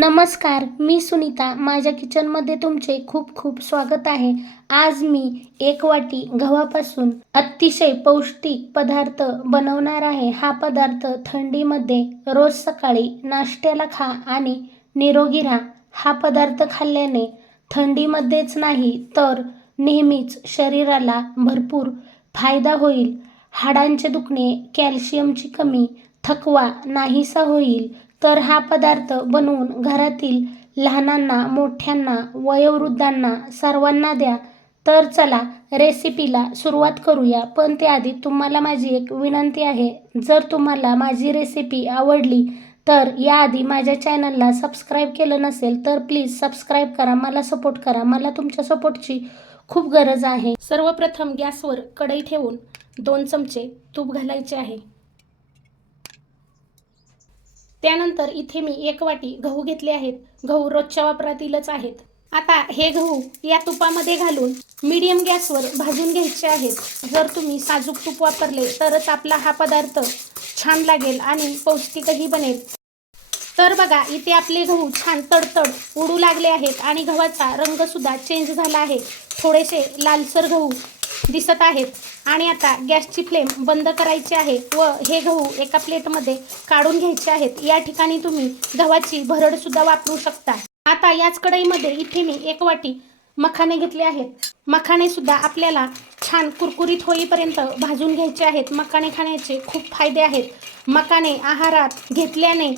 नमस्कार मी सुनीता. माझ्या किचनमध्ये तुमचे खूप खूप स्वागत आहे. आज मी एक वाटी गव्हापासून अतिशय पौष्टिक पदार्थ बनवणार आहे. हा पदार्थ थंडीमध्ये रोज सकाळी नाश्त्याला खा आणि निरोगी राहा. हा पदार्थ खाल्ल्याने थंडीमध्येच नाही तर नेहमीच शरीराला भरपूर फायदा होईल. हाडांचे दुखणे कॅल्शियमची कमी थकवा नाहीसा होईल. तर हा पदार्थ बनवून घरातील लहानांना मोठ्यांना वयोवृद्धांना सर्वांना द्या. तर चला रेसिपीला सुरुवात करूया. पण त्याआधी तुम्हाला माझी एक विनंती आहे. जर तुम्हाला माझी रेसिपी आवडली तर याआधी माझ्या चॅनलला सबस्क्राईब केलं नसेल तर प्लीज सबस्क्राईब करा. मला सपोर्ट करा. मला तुमच्या सपोर्टची खूप गरज आहे. सर्वप्रथम गॅसवर कढई ठेवून दोन चमचे तूप घालायचे आहे. त्यानंतर इथे मी एक वाटी गहू घेतले आहेत. गहू रोजच्या वापरातीलच आहेत. आता हे गहू या तुपामध्ये घालून मीडियम गॅसवर भाजून घ्यायचे आहेत. जर तुम्ही साजूक तूप वापरले तरच आपला हा पदार्थ छान लागेल आणि पौष्टिकही बनेल. तर बघा इथे आपले गहू छान तडतड उडू लागले आहेत आणि गव्हाचा रंगसुद्धा चेंज झाला आहे. थोडेसे लालसर गहू दिसत आहेत आणि आता गॅसची फ्लेम बंद करायची आहे व हे गहू एका प्लेटमध्ये काढून घ्यायचे आहेत. या ठिकाणी तुम्ही गव्हाची भरड सुद्धा वापरू शकता. आता याच कढईमध्ये इथे मी एक वाटी मखाने घेतले आहेत. मखाने सुद्धा आपल्याला छान कुरकुरीत होईपर्यंत भाजून घ्यायचे आहेत. मखाणे खाण्याचे खूप फायदे आहेत. मखाने आहारात घेतल्याने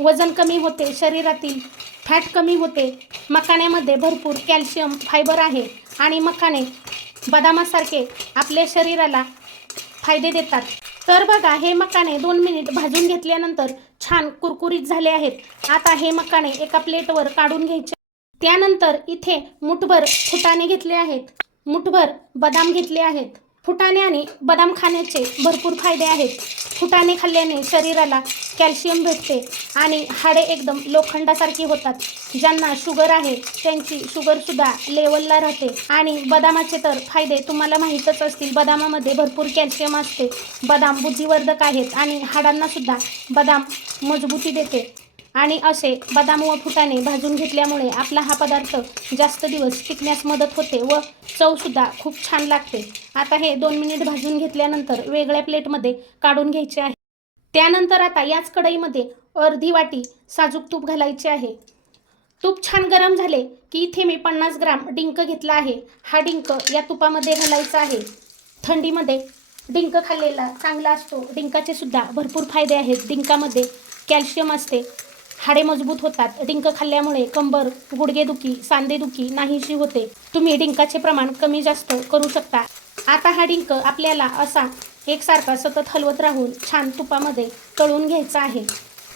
वजन कमी होते शरीरातील फॅट कमी होते. मखाण्यामध्ये भरपूर कॅल्शियम फायबर आहे आणि मखाने बदामासारखे आपल्या शरीराला फायदे देतात. तर बघा हे मकाने दोन मिनिट भाजून घेतल्यानंतर छान कुरकुरीत झाले आहेत. आता हे मकाने एका प्लेटवर काढून घ्यायचे. त्यानंतर इथे मुठभर फुटाणे घेतले आहेत. मुठभर बदाम घेतले आहेत. फुटाणे आणि बदाम खाण्याचे भरपूर फायदे आहेत. फुटाणे खाल्ल्याने शरीराला कॅल्शियम भेटते आणि हाडे एकदम लोखंडासारखी होतात. ज्यांना शुगर आहे त्यांची शुगरसुद्धा लेवलला राहते. आणि बदामाचे तर फायदे तुम्हाला माहीतच असतील बदामामध्ये भरपूर कॅल्शियम असते. बदाम बुद्धिवर्धक आहेत आणि हाडांनासुद्धा बदाम मजबूती देते. आणि असे बदाम व फुटाणे भाजून घेतल्यामुळे आपला हा पदार्थ जास्त दिवस टिकण्यास मदत होते व चवसुद्धा खूप छान लागते. आता हे दोन मिनिट भाजून घेतल्यानंतर वेगळ्या प्लेटमध्ये काढून घ्यायचे आहे. त्यानंतर आता याच कढईमध्ये अर्धी वाटी साजूक तूप घालायचे आहे. तूप छान गरम झाले की इथे मी पन्नास ग्राम डिंक घेतला आहे. हा डिंक या तुपामध्ये घालायचा आहे. थंडीमध्ये डिंक खाल्लेला चांगला असतो. डिंकाचे सुद्धा भरपूर फायदे आहेत. डिंकामध्ये कॅल्शियम असते. हाडे मजबूत होतात. डिंक खाल्ल्यामुळे कंबर गुडघेदुखी सांधेदुखी नाहीशी होते. तुम्ही डिंकाचे प्रमाण कमी जास्त करू शकता. आता हा डिंक आपल्याला असा एकसारखा सतत हलवत राहून छान तुपामध्ये तळून घ्यायचा आहे.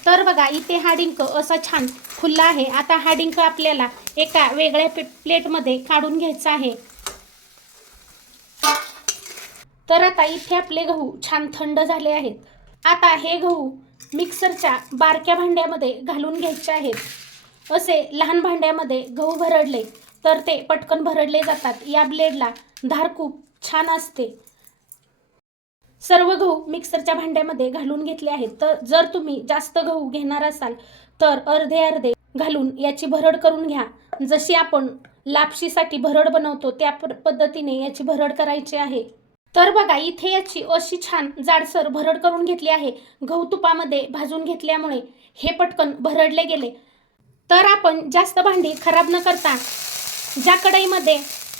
तर बघा इथे हा डिंक असा छान खुल्ला आहे. आता हा डिंक आपल्याला एका वेगळ्या पे प्लेटमध्ये काढून घ्यायचा आहे. तर आता इथे आपले गहू छान थंड झाले आहेत. आता हे गहू मिक्सरच्या बारक्या भांड्यामध्ये घालून घ्यायचे आहेत. असे लहान भांड्यामध्ये गहू भरडले तर ते पटकन भरडले जातात. या ब्लेडला धार खूप छान असते. सर्व गहू मिक्सरच्या भांड्यामध्ये घालून घेतले आहेत. तर जर तुम्ही जास्त गहू घेणार असाल तर अर्धे अर्धे घालून याची भरड करून घ्या. जशी आपण लापशीसाठी भरड बनवतो त्या पद्धतीने याची भरड करायची आहे. तर बघा इथे याची अशी छान जाडसर भरड करून घेतली आहे. गहू तुपामध्ये भाजून घेतल्यामुळे हे पटकन भरडले गेले. तर आपण जास्त भांडी खराब न करता ज्या कढईमध्ये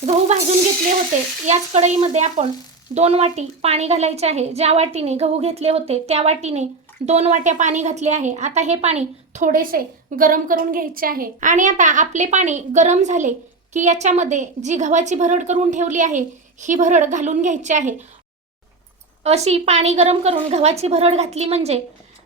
गहू भाजून घेतले होते याच कढईमध्ये आपण दोन वाटी पाणी घालायचे आहे. ज्या वाटीने गहू घेतले होते त्या वाटीने दोन वाट्या पाणी घातले आहे. आता हे पाणी थोडेसे गरम करून घ्यायचे आहे. आणि आता आपले पाणी गरम झाले की याच्यामध्ये जी गव्हाची भरड करून ठेवली आहे ही भरड घालून घ्यायची आहे. अशी पाणी गरम करून गव्हाची भरड घातली म्हणजे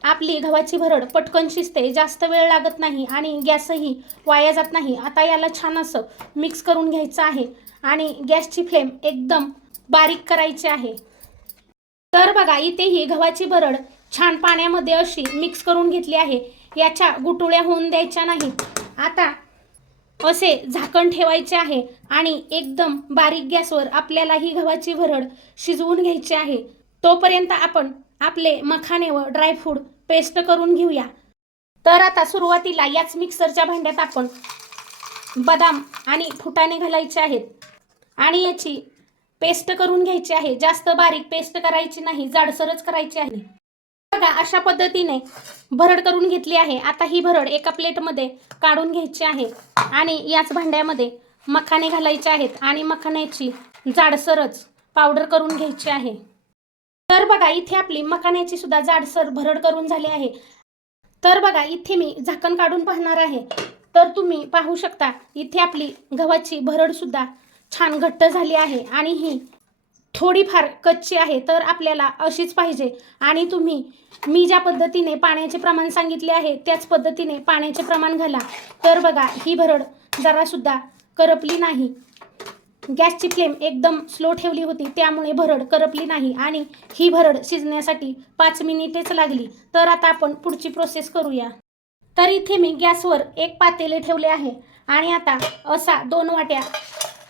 आपली गव्हाची भरड पटकन शिजते जास्त वेळ लागत नाही आणि गॅसही वाया जात नाही. आता याला छान असं मिक्स करून घ्यायचं आहे आणि गॅसची फ्लेम एकदम बारीक करायची आहे. तर बघा इथे ही गव्हाची भरड छान पाण्यामध्ये अशी मिक्स करून घेतली आहे. याच्या गुटुळ्या होऊन द्यायच्या नाहीत. आता असे झाकण ठेवायचे आहे आणि एकदम बारीक गॅसवर आपल्याला ही गव्हाची भरड शिजवून घ्यायची आहे. तोपर्यंत आपण आपले मखाने व ड्रायफ्रूट पेस्ट करून घेऊया. तर आता सुरुवातीला याच मिक्सरच्या भांड्यात आपण बदाम आणि फुटाणे घालायचे आहेत. आणि याची पेस्ट करून घ्यायची आहे. जास्त बारीक पेस्ट करायची नाही जाडसरच करायची आहे. बघा अशा पद्धतीने भरड करून घेतली आहे. आता ही भरड एका प्लेटमध्ये काढून घ्यायची आहे आणि याच भांड्यामध्ये मखाने घालायचे आहेत आणि मखाण्याची जाडसरच पावडर करून घ्यायची आहे. तर बघा इथे आपली मखाण्याची सुद्धा जाडसर भरड करून झाली आहे. तर बघा इथे मी झाकण काढून पाहणार आहे. तर तुम्ही पाहू शकता इथे आपली गव्हाची भरडसुद्धा छान घट्ट झाली आहे आणि ही थोडीफार कच्ची आहे तर आपल्याला अशीच पाहिजे. आणि तुम्ही मी ज्या पद्धतीने पाण्याचे प्रमाण सांगितले आहे त्याच पद्धतीने पाण्याचे प्रमाण घाला. तर बघा ही भरड जरासुद्धा करपली नाही. गॅसची फ्लेम एकदम स्लो ठेवली होती त्यामुळे भरड करपली नाही आणि ही भरड शिजण्यासाठी पाच मिनिटेच लागली. तर आता आपण पुढची प्रोसेस करूया. तर इथे मी गॅसवर एक पातेले ठेवले आहे आणि आता असा दोन वाट्या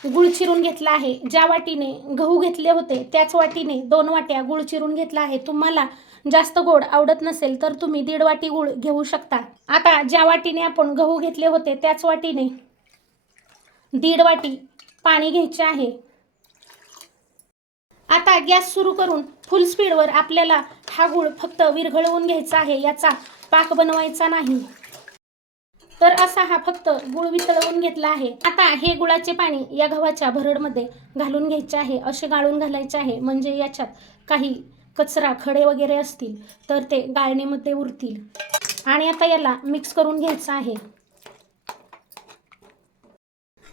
गुळ चिरून घेतला आहे. ज्या वाटीने गहू घेतले होते त्याच वाटीने दोन वाट्या गुळ चिरून घेतला आहे. तुम्हाला जास्त गोड आवडत नसेल तर तुम्ही दीड वाटी गुळ घेऊ शकता. आता ज्या वाटीने आपण गहू घेतले होते त्याच वाटीने दीड वाटी पाणी घ्यायचे आहे. आता गॅस सुरू करून फुल स्पीडवर आपल्याला हा गुळ फक्त विरघळवून घ्यायचा आहे याचा पाक बनवायचा नाही. तर असा हा फक्त गुळ वितळवून घेतला आहे. आता हे गुळाचे पाणी या गव्हाच्या भरडमध्ये घालून घ्यायचे आहे. असे गाळून घालायचे आहे. म्हणजे याच्यात काही कचरा खडे वगैरे असतील तर ते गाळणीमध्ये उरतील. आणि आता याला मिक्स करून घ्यायचं आहे.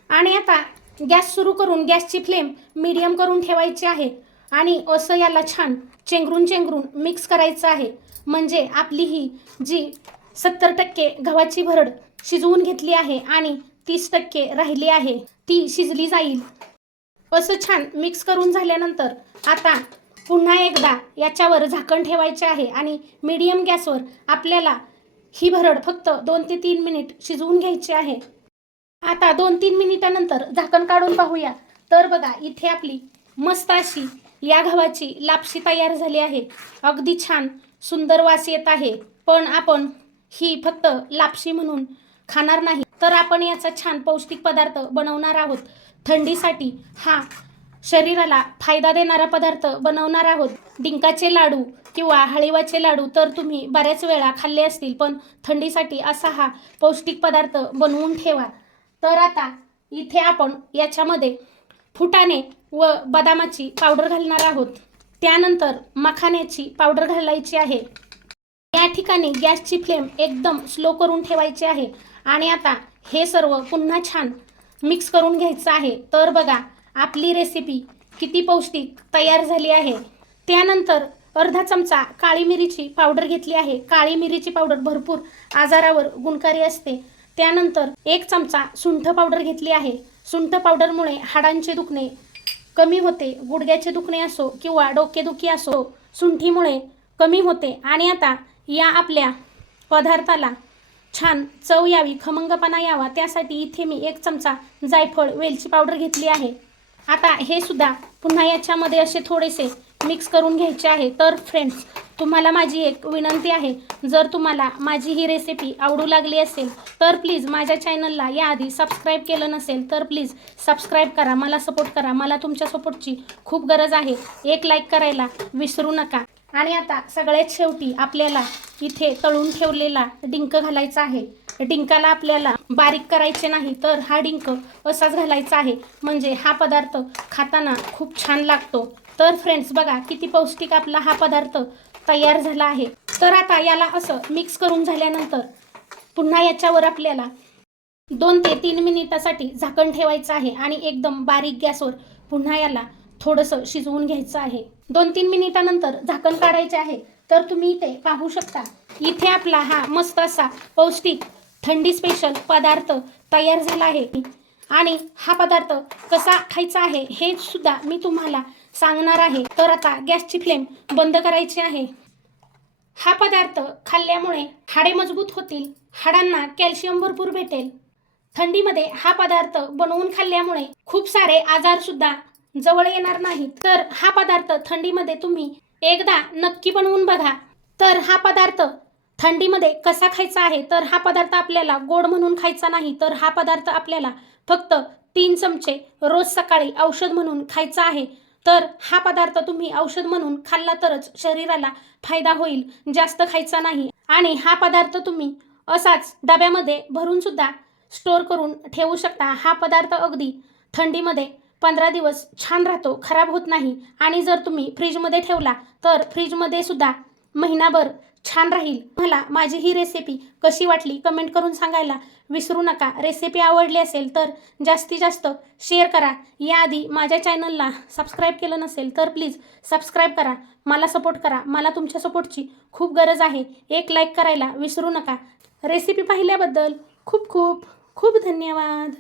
आणि आता गॅस सुरू करून गॅसची फ्लेम मीडियम करून ठेवायची आहे. आणि असं याला छान चेंगरून चेंगरून मिक्स करायचं आहे. म्हणजे आपली ही जी सत्तर टक्के गव्हाची भरड शिजवून घेतली आहे आणि तीस टक्के राहिली आहे. ती शिजली जाईल. असं छान मिक्स करून झाल्यानंतर आता पुन्हा एकदा याच्यावर झाकण ठेवायचे आहे आणि मीडियम गॅसवर आपल्याला ही भरड फक्त दोन ते तीन मिनिट शिजवून घ्यायची आहे. आता दोन तीन मिनिटानंतर झाकण काढून पाहूया. तर बघा इथे आपली मस्त अशी या गव्हाची लापशी तयार झाली आहे. अगदी छान सुंदर वास येत आहे. पण आपण ही फक्त लापशी म्हणून खाणार नाही. तर आपण याचा छान पौष्टिक पदार्थ बनवणार आहोत. थंडीसाठी हा शरीराला फायदा देणारा पदार्थ बनवणार आहोत. डिंकाचे लाडू किंवा हळीवाचे लाडू तर तुम्ही बऱ्याच वेळा खाल्ले असतील पण थंडीसाठी असा हा पौष्टिक पदार्थ बनवून ठेवा. तर आता इथे आपण याच्यामध्ये फुटाणे व बदामाची पावडर घालणार आहोत. त्यानंतर मखाण्याची पावडर घालायची आहे. या ठिकाणी गॅसची फ्लेम एकदम स्लो करून ठेवायची आहे. आणि आता हे सर्व पुन्हा छान मिक्स करून घ्यायचं आहे. तर बघा आपली रेसिपी किती पौष्टिक तयार झाली आहे. त्यानंतर अर्धा चमचा काळी मिरीची पावडर घेतली आहे. काळी मिरीची पावडर भरपूर आजारावर गुणकारी असते. त्यानंतर एक चमचा सुंठ पावडर घेतली आहे. सुंठ पावडरमुळे हाडांचे दुखणे कमी होते गुडघ्याचे दुखणे असो किंवा डोकेदुखी असो सुंठीमुळे कमी होते. आणि आता या आपल्या पदार्थाला छान चव यावी खमंगपणा यावा त्यासाठी इथे मी एक चमचा जायफळ वेलची पावडर घेतली आहे. आता हे सुद्धा पुन्हा याच्यामध्ये असे थोडेसे मिक्स करून घ्यायचे आहे. तर फ्रेंड्स तुम्हाला माझी एक विनंती आहे. जर तुम्हाला माझी ही रेसिपी आवडू लागली असेल तर प्लीज माझ्या चॅनलला याआधी सबस्क्राईब केलं नसेल तर प्लीज सबस्क्राईब करा मला सपोर्ट करा. मला तुमच्या सपोर्टची खूप गरज आहे. एक लाईक करायला विसरू नका. आणि आता सगळ्यात शेवटी आपल्याला इथे तळून ठेवलेला डिंक घालायचा आहे. डिंकाला आपल्याला बारीक करायचे नाही तर हा डिंक असाच घालायचा आहे. म्हणजे हा पदार्थ खाताना खूप छान लागतो. तर फ्रेंड्स बघा किती पौष्टिक आपला हा पदार्थ तयार झाला आहे. तर आता याला असं मिक्स करून झाल्यानंतर पुन्हा याच्यावर आपल्याला दोन ते तीन मिनिटासाठी झाकण ठेवायचं आहे आणि एकदम बारीक गॅसवर पुन्हा याला थोडंसं शिजवून घ्यायचं आहे. दोन तीन मिनिटानंतर झाकण काढायचे आहे. तर तुम्ही इथे पाहू शकता. इथे आपला हा मस्त असा पौष्टिक थंडी स्पेशल पदार्थ तयार झाला आहे. आणि हा पदार्थ कसा खायचा आहे हे सुद्धा मी तुम्हाला सांगणार आहे. तर आता गॅसची फ्लेम बंद करायची आहे. हा पदार्थ खाल्ल्यामुळे हाडे मजबूत होतील हाडांना कॅल्शियम भरपूर भेटेल. थंडीमध्ये हा पदार्थ बनवून खाल्ल्यामुळे खूप सारे आजार सुद्धा जवळ येणार नाहीत. तर हा पदार्थ थंडीमध्ये तुम्ही एकदा नक्की बनवून बघा. तर हा पदार्थ थंडीमध्ये कसा खायचा आहे? तर हा पदार्थ आपल्याला गोड म्हणून खायचा नाही. तर हा पदार्थ आपल्याला फक्त तीन चमचे रोज सकाळी औषध म्हणून खायचा आहे. तर हा पदार्थ तुम्ही औषध म्हणून खाल्ला तरच शरीराला फायदा होईल. जास्त खायचा नाही. आणि हा पदार्थ तुम्ही असाच डब्यामध्ये भरून सुद्धा स्टोअर करून ठेवू शकता. हा पदार्थ अगदी थंडीमध्ये पंधरा दिवस छान राहतो खराब होत नाही. आणि जर तुम्ही फ्रीजमध्ये ठेवला तर फ्रीजमध्ये सुद्धा महिनाभर छान राहील. मला माझी ही रेसिपी कशी वाटली कमेंट करून सांगायला विसरू नका. रेसिपी आवडली असेल तर जास्तीत जास्त शेअर करा. याआधी माझ्या चॅनलला सबस्क्राईब केलं नसेल तर प्लीज सबस्क्राईब करा. मला सपोर्ट करा. मला तुमच्या सपोर्टची खूप गरज आहे. एक लाईक करायला विसरू नका. रेसिपी पाहिल्याबद्दल खूप खूप खूप धन्यवाद.